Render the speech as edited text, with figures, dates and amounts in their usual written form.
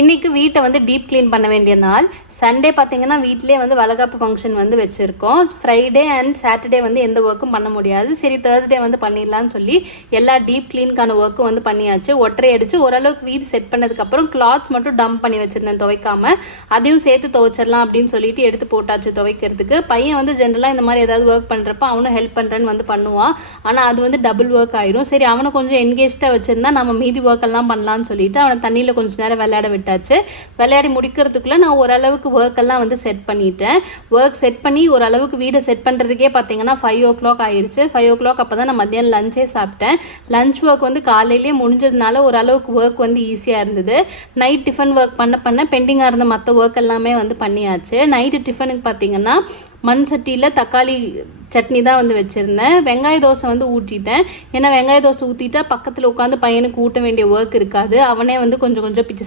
இன்றைக்கி வீட்டை வந்து டீப் க்ளீன் பண்ண வேண்டிய நாள். சண்டே பார்த்திங்கன்னா வீட்டிலே வந்து வளகாப்பு ஃபங்க்ஷன் வந்து வச்சுருக்கோம். ஃப்ரைடே அண்ட் சாட்டர்டே வந்து எந்த ஒர்க்கும் பண்ண முடியாது. சரி தேர்ஸ்டே வந்து பண்ணிடலான்னு சொல்லி எல்லா டீப் க்ளீனுக்கான ஒர்க்கும் வந்து பண்ணியாச்சு. ஒற்றை அடித்து ஓரளவுக்கு வீடு செட் பண்ணதுக்கப்புறம் கிளாத்ஸ் மட்டும் டம்ப் பண்ணி வச்சுருந்தேன் துவைக்காமல். அதையும் சேர்த்து துவைச்சிடலாம் அப்படின்னு சொல்லிட்டு எடுத்து போட்டாச்சு துவைக்கிறதுக்கு. பையன் வந்து ஜென்ரலாக இந்த மாதிரி ஏதாவது ஒர்க் பண்ணுறப்ப அவனும் ஹெல்ப் பண்ணுறேன்னு வந்து பண்ணுவான். ஆனால் அது வந்து டபுள் ஒர்க் ஆயிரும். சரி அவனை கொஞ்சம் என்கேஜ்டாக வச்சுருந்தா நம்ம மீதி ஒர்க் எல்லாம் பண்ணலான்னு சொல்லிட்டு அவனை தண்ணியில் கொஞ்சம் நேரம் விளையாட விட்டாச்சு. விளையாடி முடிக்கிறதுக்குள்ளே நான் ஓரளவுக்கு ஒர்க் எல்லாம் வந்து செட் பண்ணிட்டேன். ஒர்க் செட் பண்ணி ஓரளவுக்கு வீடை செட் பண்ணுறதுக்கே பார்த்தீங்கன்னா 5 o'clock ஆயிடுச்சு. 5 o'clock அப்போ தான் நான் மத்தியானம் லஞ்சே சாப்பிட்டேன். லஞ்ச் ஒர்க் வந்து காலையிலேயே முடிஞ்சதுனால ஓரளவுக்கு ஒர்க் வந்து ஈஸியாக இருந்தது. நைட் டிஃபன் ஒர்க் பண்ண பெண்டிங்காக இருந்த மற்ற ஒர்க் எல்லாமே வந்து பண்ணியாச்சு. நைட்டு டிஃபனுக்கு பார்த்தீங்கன்னா மண் சட்டியில் தக்காளி சட்னி தான் வந்து வச்சுருந்தேன். வெங்காய தோசை வந்து ஊற்றிட்டேன். ஏன்னா வெங்காய தோசை ஊற்றிட்டா பக்கத்தில் உட்காந்து பையனுக்கு ஊட்ட வேண்டிய ஒர்க் இருக்காது. அவனே வந்து கொஞ்சம் பிச்சு